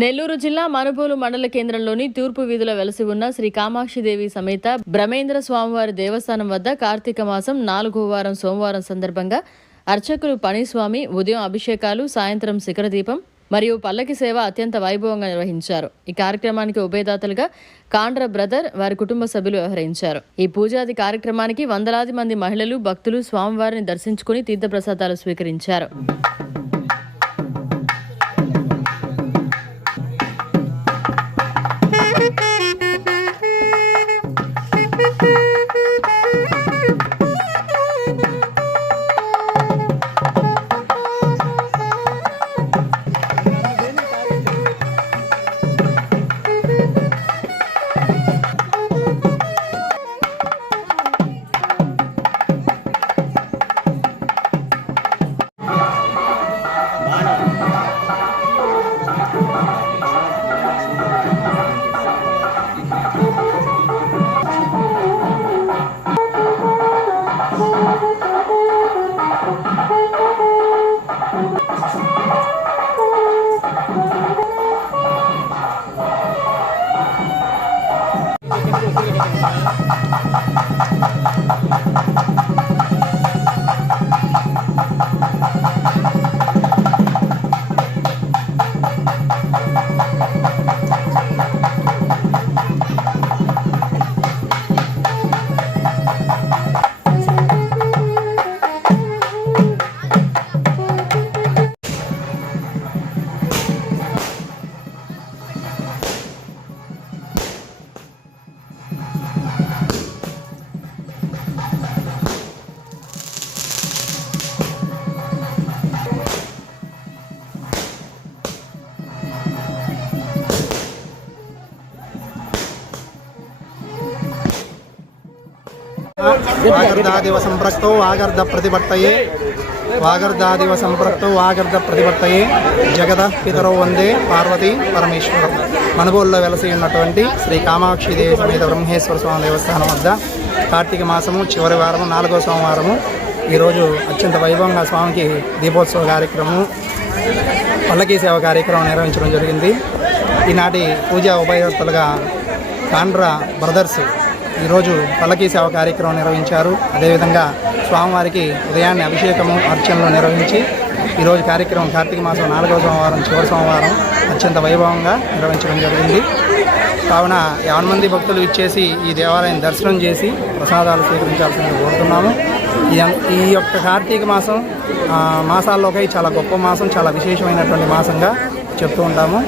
నెల్లూరు జిల్లా మనుబోలు మండల కేంద్రంలోని తూర్పు వీధిలో వెలసి ఉన్న శ్రీ కామాక్షిదేవి సమేత బ్రహ్మేంద్ర స్వామివారి దేవస్థానం వద్ద కార్తీక మాసం 4వ వారం సోమవారం సందర్భంగా అర్చకులు పణిస్వామి ఉదయం అభిషేకాలు, సాయంత్రం శిఖరదీపం మరియు పల్లకి సేవ అత్యంత వైభవంగా నిర్వహించారు. ఈ కార్యక్రమానికి ఉభయదాతలుగా కాండ్ర బ్రదర్ వారి కుటుంబ సభ్యులు వ్యవహరించారు. ఈ పూజాది కార్యక్రమానికి వందలాది మంది మహిళలు, భక్తులు స్వామివారిని దర్శించుకుని తీర్థప్రసాదాలు స్వీకరించారు. वागर्धादिव संप्रक्तो वागर्ध प्रतिपत्तये वागर्धादिव संप्रक्तो वागर्ध प्रतिपत्तये जगतः पितरौ वंदे पार्वती परमेश्वरं మనుబోలులో వెలసి ఉన్నటువంటి శ్రీ కామాక్షిదేవి సమేత బ్రహ్మేశ్వర స్వామి దేవస్థానం వద్ద కార్తీక మాసము చివరి వారము 4వ సోమవారము ఈరోజు అత్యంత వైభవంగా స్వామికి దీపోత్సవ కార్యక్రమం, పల్లకీ సేవ కార్యక్రమం నిర్వహించడం జరిగింది. ఈనాటి పూజా ఉభయస్తులుగా కాండ్ర బ్రదర్స్ ఈరోజు పల్లకీ సేవ కార్యక్రమం నిర్వహించారు. అదేవిధంగా స్వామివారికి ఉదయాన్నే అభిషేకము, అర్చనలు నిర్వహించి ఈరోజు కార్యక్రమం కార్తీక మాసం 4వ సోమవారం చివరి సోమవారం అత్యంత వైభవంగా నిర్వహించడం జరిగింది. కావున 50 మంది భక్తులు ఇచ్చేసి ఈ దేవాలయం దర్శనం చేసి ప్రసాదాలు స్వీకరించాల్సిందిగా కోరుతున్నాము. ఈ యొక్క కార్తీక మాసం మాసాల్లోకి చాలా గొప్ప మాసం, చాలా విశేషమైనటువంటి మాసంగా చెప్తూ ఉంటాము.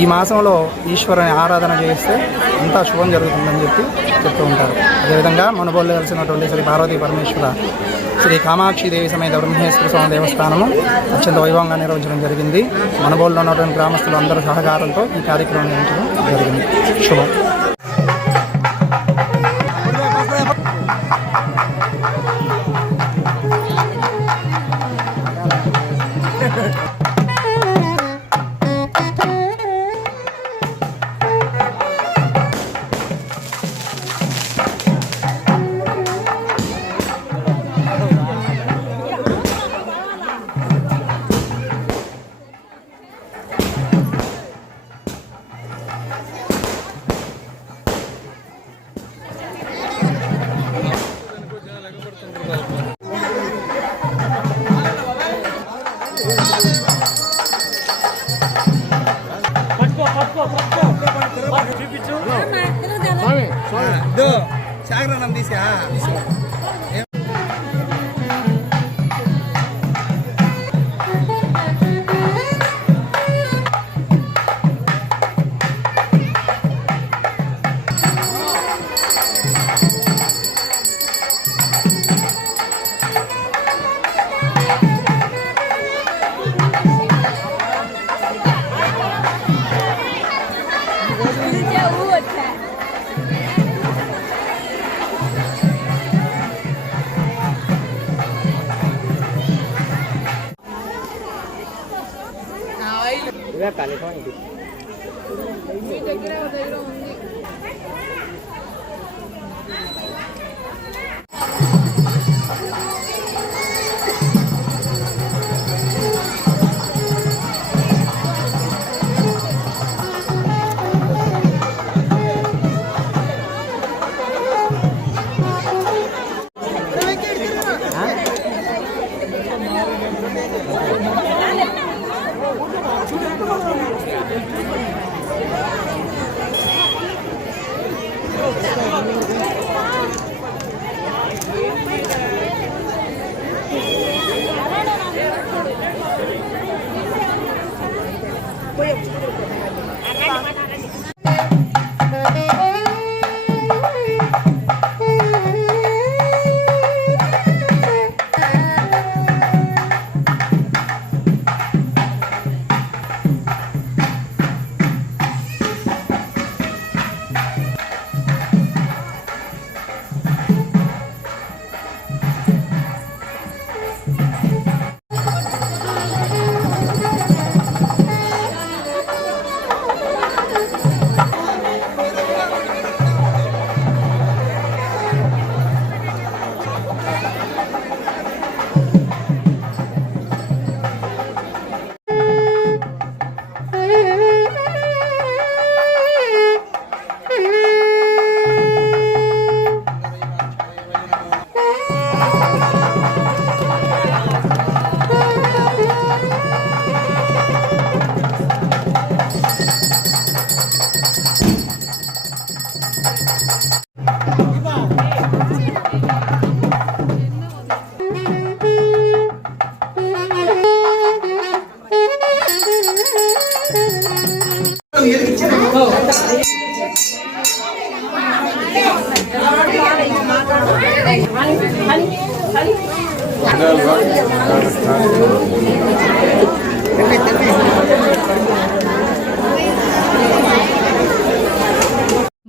ఈ మాసంలో ఈశ్వరుని ఆరాధన చేస్తే అంతా శుభం జరుగుతుందని చెప్తూ ఉంటారు. అదేవిధంగా మనుబోలులో కలిసినటువంటి శ్రీ పార్వతీ పరమేశ్వర శ్రీ కామాక్షిదేవి సమేత బ్రహ్మేశ్వర స్వామి దేవస్థానము అత్యంత వైభవంగా నిర్వహించడం జరిగింది. మనుబోలులో ఉన్నటువంటి గ్రామస్తులు అందరి సహకారంతో ఈ కార్యక్రమం నిర్వహించడం జరిగింది. శుభం. సాగరం తీసా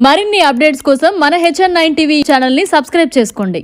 మరిన్ని అప్డేట్స్ కోసం మన HN9 టీవీ ఛానల్ని సబ్స్క్రైబ్ చేసుకోండి.